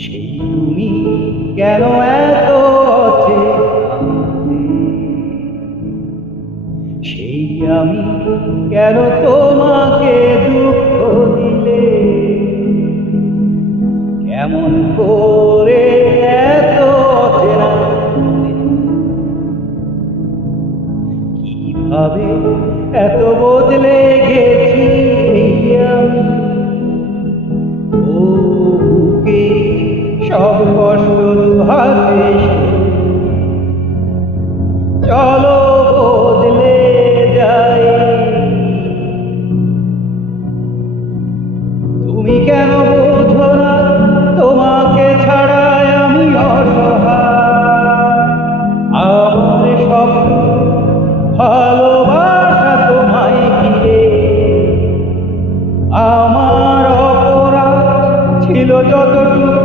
সেই তুমি কেন এত অচেনা, সেই আমি কেন তোমাকে দুঃখ দিলে, কেমন করে এত অচেনা, কিভাবে এত বদলে গেছি আমি। ও বুকে সব কষ্ট দুহাতে চলো বদলে যাই। তুমি কেন বোঝো না তোমাকে ছাড়াই আমি অসহায়। আমার স্বপ্ন ভালোবাসা তোমায় ঘিরে, আমার অপরাধ ছিল যতটুকু